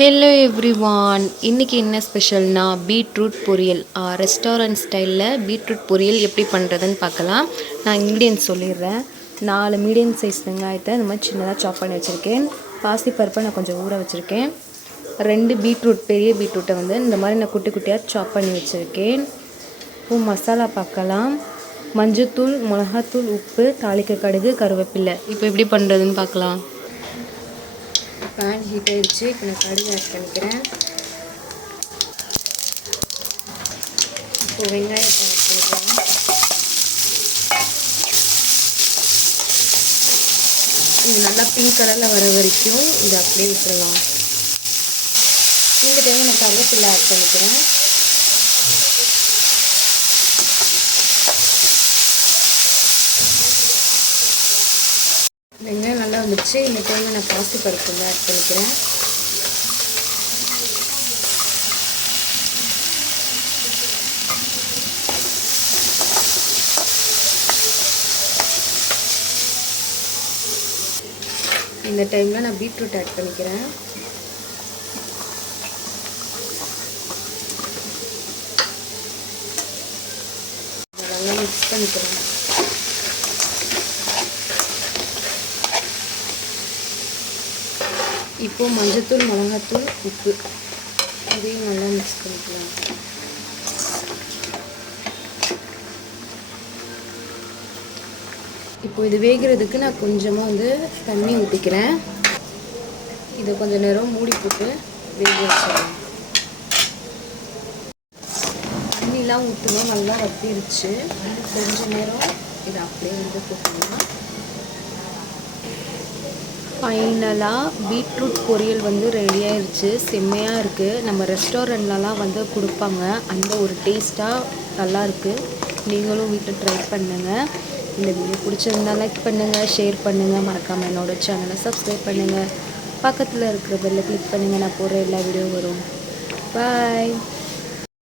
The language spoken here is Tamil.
ஹலோ எவ்ரிவான், இன்றைக்கி என்ன ஸ்பெஷல்னா பீட்ரூட் பொரியல். ரெஸ்டாரண்ட் ஸ்டைலில் பீட்ரூட் பொரியல் எப்படி பண்ணுறதுன்னு பார்க்கலாம். நான் இன்க்ரீடியன்ஸ் சொல்லிடுறேன். 4 மீடியம் சைஸ் வெங்காயத்தை இந்த மாதிரி சின்னதாக சாப் பண்ணி வச்சுருக்கேன். பாசிப்பருப்பை நான் கொஞ்சம் ஊற வச்சுருக்கேன். 2 பீட்ரூட், பெரிய பீட்ரூட்டை வந்து இந்த மாதிரி நான் குட்டி குட்டியாக சாப் பண்ணி வச்சுருக்கேன். இப்போ மசாலா பார்க்கலாம். மஞ்சத்தூள், மிளகாத்தூள், உப்பு, தாளிக்க கடுகு, கருவேப்பிலை. இப்போ எப்படி பண்ணுறதுன்னு பார்க்கலாம். பேன் ஹீட் ஆகிடுச்சு. இப்போ நான் கடுகு ஆட் பண்ணிக்கிறேன். இப்போ வெங்காயத்தை ஆட் பண்ணிக்கலாம். இது நல்லா பிங்க் கலரில் வர வரைக்கும் இதை அப்படியே விட்டுடலாம். இந்த டைம் நான் கருவேப்பிலை ஆட் பண்ணிக்கிறேன். வெங்காயம் நல்லா வந்துடுச்சு. இந்த டைமில் நான் பாசிப்பருப்பு வந்து ஆட் பண்ணிக்கிறேன். இந்த டைமில் நான் பீட்ரூட் ஆட் பண்ணிக்கிறேன். நல்லா மிக்ஸ் பண்ணிக்கிறேன். இப்போது மஞ்சத்தூள், மிளகாத்தூள், உப்பு அதையும் நல்லா மிக்ஸ் பண்ணிக்கலாம். இப்போ இது வேகிறதுக்கு நான் கொஞ்சமாக வந்து தண்ணி ஊற்றிக்கிறேன். இதை கொஞ்சம் நேரம் மூடி போட்டு வேக வச்சிடலாம். தண்ணிலாம் ஊற்றணும், நல்லா வத்திருச்சு. கொஞ்ச நேரம் இதை அப்படியே வந்து போட்டுக்கலாம். ஃபைனலாக பீட்ரூட் பொரியல் வந்து ரெடி ஆயிடுச்சு. செம்மையாக இருக்குது. நம்ம ரெஸ்டாரண்ட்லலாம் வந்து கொடுப்பாங்க. அந்த ஒரு டேஸ்ட்டாக நல்லாயிருக்கு. நீங்களும் வீட்டில் ட்ரை பண்ணுங்கள். இந்த வீடியோ பிடிச்சிருந்தா லைக் பண்ணுங்கள், ஷேர் பண்ணுங்கள். மறக்காமல் என்னோடய சேனலை சப்ஸ்கிரைப் பண்ணுங்கள். பக்கத்தில் இருக்கிற பெல்லை கிளிக் பண்ணுங்கள். நான் போடுற எல்லா வீடியோ வரும். பாய்.